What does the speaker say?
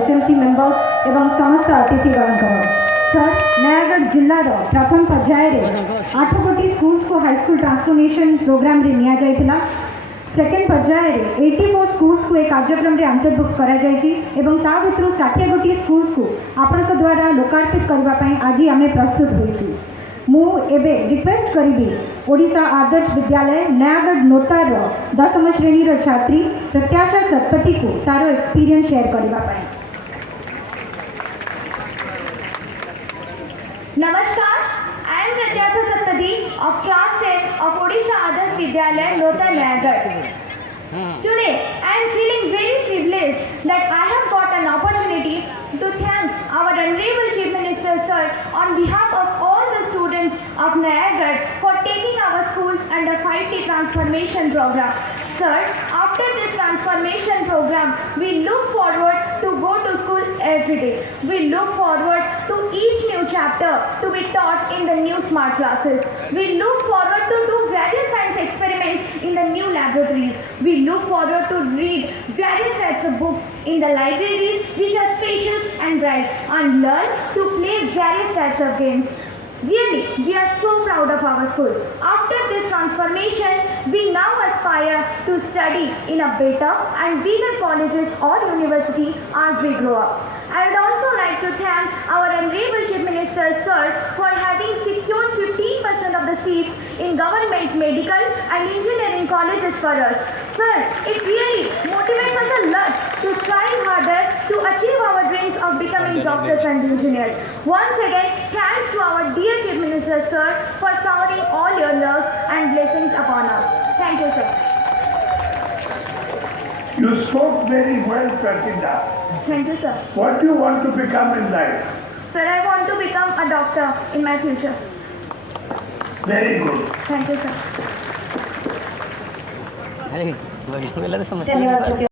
SMC member एवं समस्त अतिथिगण sir Nayagarh जिलार प्रथम पर्यायर 8 गोटी स्कूल्स को हाईस्कूल ट्रांसफॉर्मेशन प्रोग्राम रे निया जाइतिला। सेकेंड पर्यायर 84 स्कूल्स को एक कार्यक्रम रे अंतर्भुक्त करा जाइछि एवं ता भितर 60 गोटी स्कूल्स को आपनक द्वारा लोकार्पित करबा पई आज आमे प्रस्तुत होइछु। मु एबे रिक्वेस्ट करिबी ओडिशा आदर्श विद्यालय नयागढ़ नोतार 10वीं श्रेणी रो छात्री प्रत्याशा सतपति को तारो एक्सपीरियंस शेयर करबा पई। Namaskar, I am Pratyasha Satpathy of class 10 of Odisha Adarsh Vidyalaya, Lothar, Nayagarh. Today, I am feeling very privileged that I have got an opportunity to thank our Honorable Chief Minister Sir on behalf of all the students of Nayagarh for taking our schools under 5T transformation program. Sir, after this transformation program, we look forward to go to school every day. We look forward to each new chapter to be taught in the new smart classes. We look forward to do various science experiments in the new laboratories. We look forward to read various types of books in the libraries which are spacious and bright, and learn to play various types of games. Really, we are so proud of our school. After this transformation, we now aspire to study in a better and bigger colleges or university as we grow up. I would also like to thank our Honorable Chief Minister Sir for having secured 15% of the seats in government medical and engineering colleges for us. Sir, it really motivates us a lot to strive harder to achieve our dreams of becoming doctors and engineers. Once again, thanks to our dear Chief Minister Sir for sounding all your nerves and blessings upon us. Thank you, sir. You spoke very well, Pratinda. Thank you, sir. What do you want to become in life? Sir, I want to become a doctor in my future. Very good. Thank you, sir. अरे, धन्यवाद।